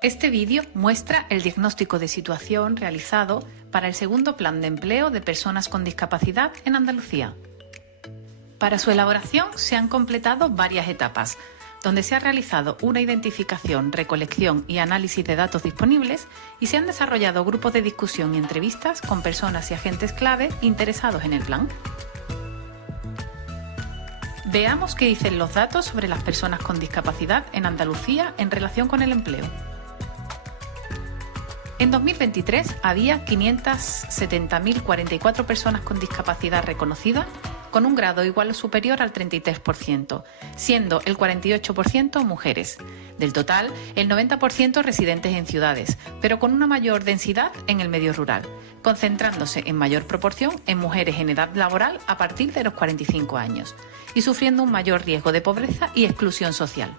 Este vídeo muestra el diagnóstico de situación realizado para el segundo Plan de Empleo de Personas con Discapacidad en Andalucía. Para su elaboración se han completado varias etapas, donde se ha realizado una identificación, recolección y análisis de datos disponibles y se han desarrollado grupos de discusión y entrevistas con personas y agentes clave interesados en el plan. Veamos qué dicen los datos sobre las personas con discapacidad en Andalucía en relación con el empleo. En 2023 había 570.044 personas con discapacidad reconocidas, con un grado igual o superior al 33%, siendo el 48% mujeres. Del total, el 90% residentes en ciudades, pero con una mayor densidad en el medio rural, concentrándose en mayor proporción en mujeres en edad laboral a partir de los 45 años, y sufriendo un mayor riesgo de pobreza y exclusión social.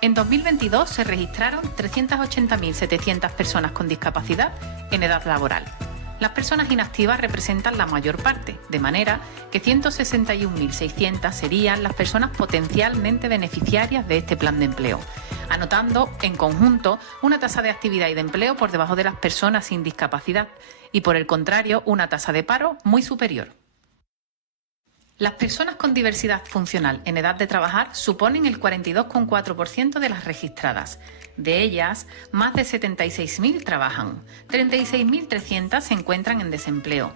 En 2022 se registraron 380.700 personas con discapacidad en edad laboral. Las personas inactivas representan la mayor parte, de manera que 161.600 serían las personas potencialmente beneficiarias de este plan de empleo, anotando, en conjunto, una tasa de actividad y de empleo por debajo de las personas sin discapacidad y, por el contrario, una tasa de paro muy superior. Las personas con diversidad funcional en edad de trabajar suponen el 42,4% de las registradas. De ellas, más de 76.000 trabajan, 36.300 se encuentran en desempleo.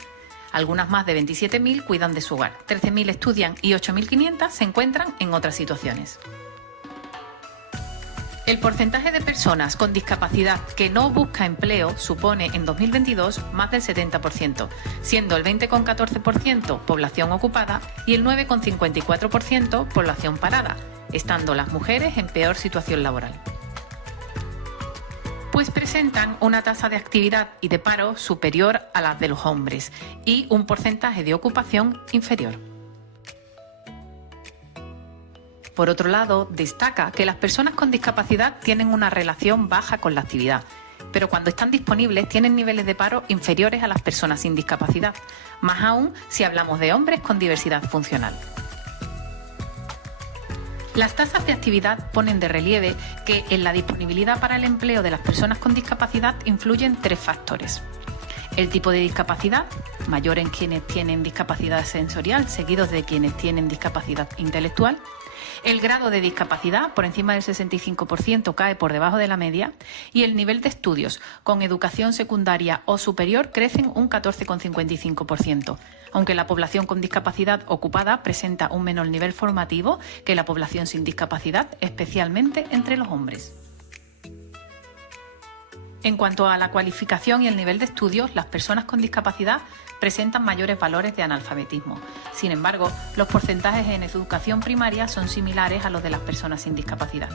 Algunas más de 27.000 cuidan de su hogar, 13.000 estudian y 8.500 se encuentran en otras situaciones. El porcentaje de personas con discapacidad que no busca empleo supone en 2022 más del 70%, siendo el 20,14% población ocupada y el 9,54% población parada, estando las mujeres en peor situación laboral. Pues presentan una tasa de actividad y de paro superior a las de los hombres y un porcentaje de ocupación inferior. Por otro lado, destaca que las personas con discapacidad tienen una relación baja con la actividad, pero cuando están disponibles tienen niveles de paro inferiores a las personas sin discapacidad, más aún si hablamos de hombres con diversidad funcional. Las tasas de actividad ponen de relieve que en la disponibilidad para el empleo de las personas con discapacidad influyen tres factores. El tipo de discapacidad, mayor en quienes tienen discapacidad sensorial, seguidos de quienes tienen discapacidad intelectual. El grado de discapacidad, por encima del 65%, cae por debajo de la media, y el nivel de estudios con educación secundaria o superior crecen un 14,55%, aunque la población con discapacidad ocupada presenta un menor nivel formativo que la población sin discapacidad, especialmente entre los hombres. En cuanto a la cualificación y el nivel de estudios, las personas con discapacidad presentan mayores valores de analfabetismo. Sin embargo, los porcentajes en educación primaria son similares a los de las personas sin discapacidad,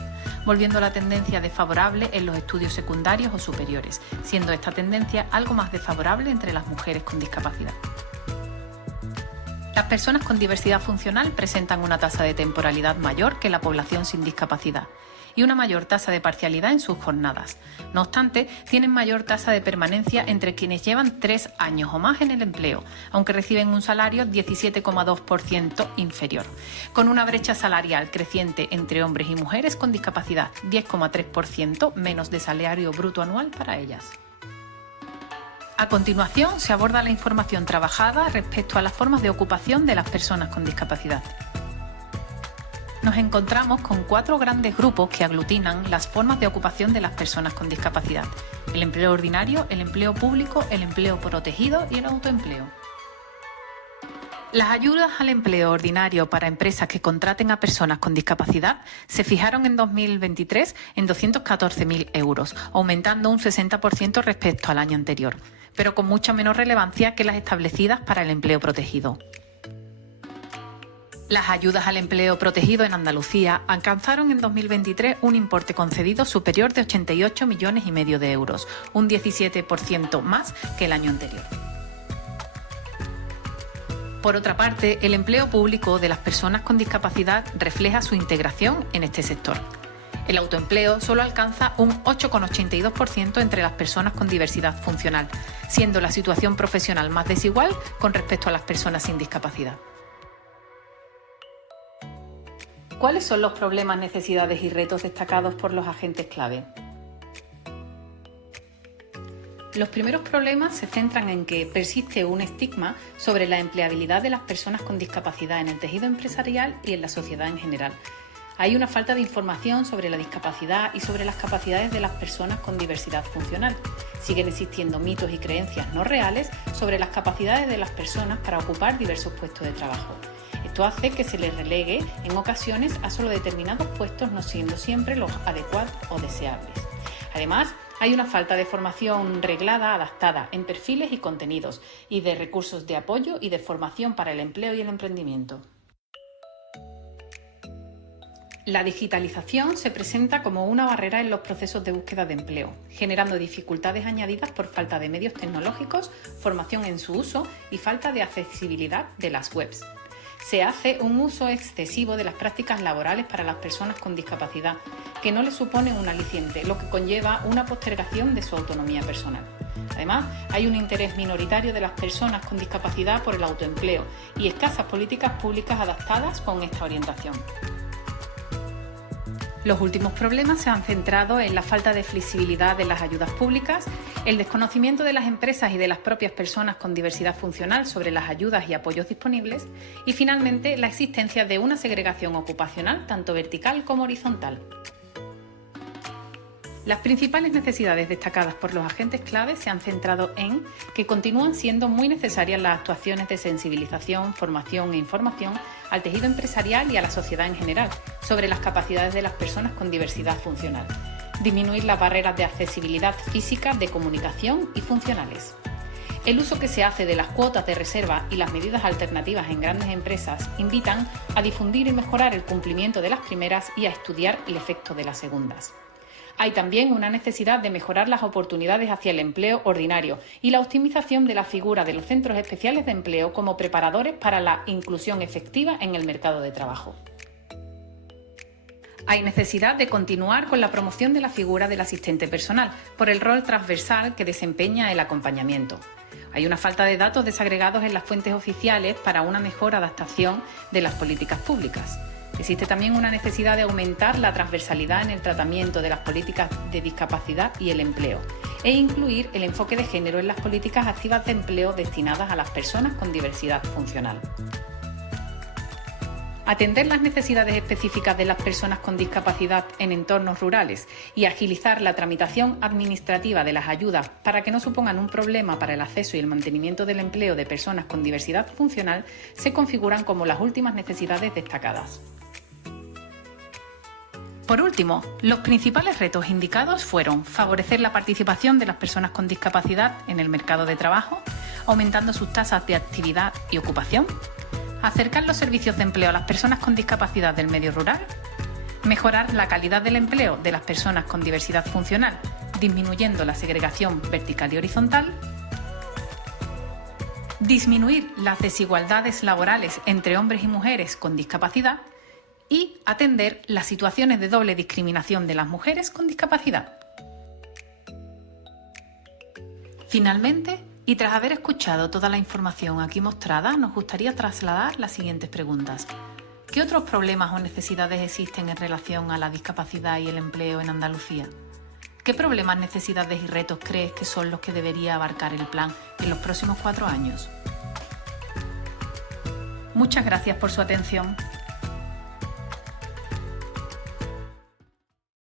volviendo la tendencia desfavorable en los estudios secundarios o superiores, siendo esta tendencia algo más desfavorable entre las mujeres con discapacidad. Las personas con diversidad funcional presentan una tasa de temporalidad mayor que la población sin discapacidad y una mayor tasa de parcialidad en sus jornadas. No obstante, tienen mayor tasa de permanencia entre quienes llevan 3 años o más en el empleo, aunque reciben un salario 17,2% inferior, con una brecha salarial creciente entre hombres y mujeres con discapacidad, 10,3% menos de salario bruto anual para ellas. A continuación, se aborda la información trabajada respecto a las formas de ocupación de las personas con discapacidad. Nos encontramos con 4 grandes grupos que aglutinan las formas de ocupación de las personas con discapacidad: el empleo ordinario, el empleo público, el empleo protegido y el autoempleo. Las ayudas al empleo ordinario para empresas que contraten a personas con discapacidad se fijaron en 2023 en 214.000 euros, aumentando un 60% respecto al año anterior, pero con mucha menor relevancia que las establecidas para el empleo protegido. Las ayudas al empleo protegido en Andalucía alcanzaron en 2023 un importe concedido superior de 88,5 millones de euros, un 17% más que el año anterior. Por otra parte, el empleo público de las personas con discapacidad refleja su integración en este sector. El autoempleo solo alcanza un 8,82% entre las personas con diversidad funcional, siendo la situación profesional más desigual con respecto a las personas sin discapacidad. ¿Cuáles son los problemas, necesidades y retos destacados por los agentes clave? Los primeros problemas se centran en que persiste un estigma sobre la empleabilidad de las personas con discapacidad en el tejido empresarial y en la sociedad en general. Hay una falta de información sobre la discapacidad y sobre las capacidades de las personas con diversidad funcional. Siguen existiendo mitos y creencias no reales sobre las capacidades de las personas para ocupar diversos puestos de trabajo. Esto hace que se les relegue en ocasiones a solo determinados puestos, no siendo siempre los adecuados o deseables. Además, hay una falta de formación reglada, adaptada en perfiles y contenidos, y de recursos de apoyo y de formación para el empleo y el emprendimiento. La digitalización se presenta como una barrera en los procesos de búsqueda de empleo, generando dificultades añadidas por falta de medios tecnológicos, formación en su uso y falta de accesibilidad de las webs. Se hace un uso excesivo de las prácticas laborales para las personas con discapacidad, que no les suponen un aliciente, lo que conlleva una postergación de su autonomía personal. Además, hay un interés minoritario de las personas con discapacidad por el autoempleo y escasas políticas públicas adaptadas con esta orientación. Los últimos problemas se han centrado en la falta de flexibilidad de las ayudas públicas, el desconocimiento de las empresas y de las propias personas con diversidad funcional sobre las ayudas y apoyos disponibles y, finalmente, la existencia de una segregación ocupacional tanto vertical como horizontal. Las principales necesidades destacadas por los agentes clave se han centrado en que continúan siendo muy necesarias las actuaciones de sensibilización, formación e información al tejido empresarial y a la sociedad en general sobre las capacidades de las personas con diversidad funcional, disminuir las barreras de accesibilidad física, de comunicación y funcionales. El uso que se hace de las cuotas de reserva y las medidas alternativas en grandes empresas invitan a difundir y mejorar el cumplimiento de las primeras y a estudiar el efecto de las segundas. Hay también una necesidad de mejorar las oportunidades hacia el empleo ordinario y la optimización de la figura de los centros especiales de empleo como preparadores para la inclusión efectiva en el mercado de trabajo. Hay necesidad de continuar con la promoción de la figura del asistente personal por el rol transversal que desempeña el acompañamiento. Hay una falta de datos desagregados en las fuentes oficiales para una mejor adaptación de las políticas públicas. Existe también una necesidad de aumentar la transversalidad en el tratamiento de las políticas de discapacidad y el empleo e incluir el enfoque de género en las políticas activas de empleo destinadas a las personas con diversidad funcional. Atender las necesidades específicas de las personas con discapacidad en entornos rurales y agilizar la tramitación administrativa de las ayudas para que no supongan un problema para el acceso y el mantenimiento del empleo de personas con diversidad funcional se configuran como las últimas necesidades destacadas. Por último, los principales retos indicados fueron favorecer la participación de las personas con discapacidad en el mercado de trabajo, aumentando sus tasas de actividad y ocupación, acercar los servicios de empleo a las personas con discapacidad del medio rural, mejorar la calidad del empleo de las personas con diversidad funcional, disminuyendo la segregación vertical y horizontal, disminuir las desigualdades laborales entre hombres y mujeres con discapacidad y atender las situaciones de doble discriminación de las mujeres con discapacidad. Finalmente, y tras haber escuchado toda la información aquí mostrada, nos gustaría trasladar las siguientes preguntas. ¿Qué otros problemas o necesidades existen en relación a la discapacidad y el empleo en Andalucía? ¿Qué problemas, necesidades y retos crees que son los que debería abarcar el plan en los próximos 4 años? Muchas gracias por su atención.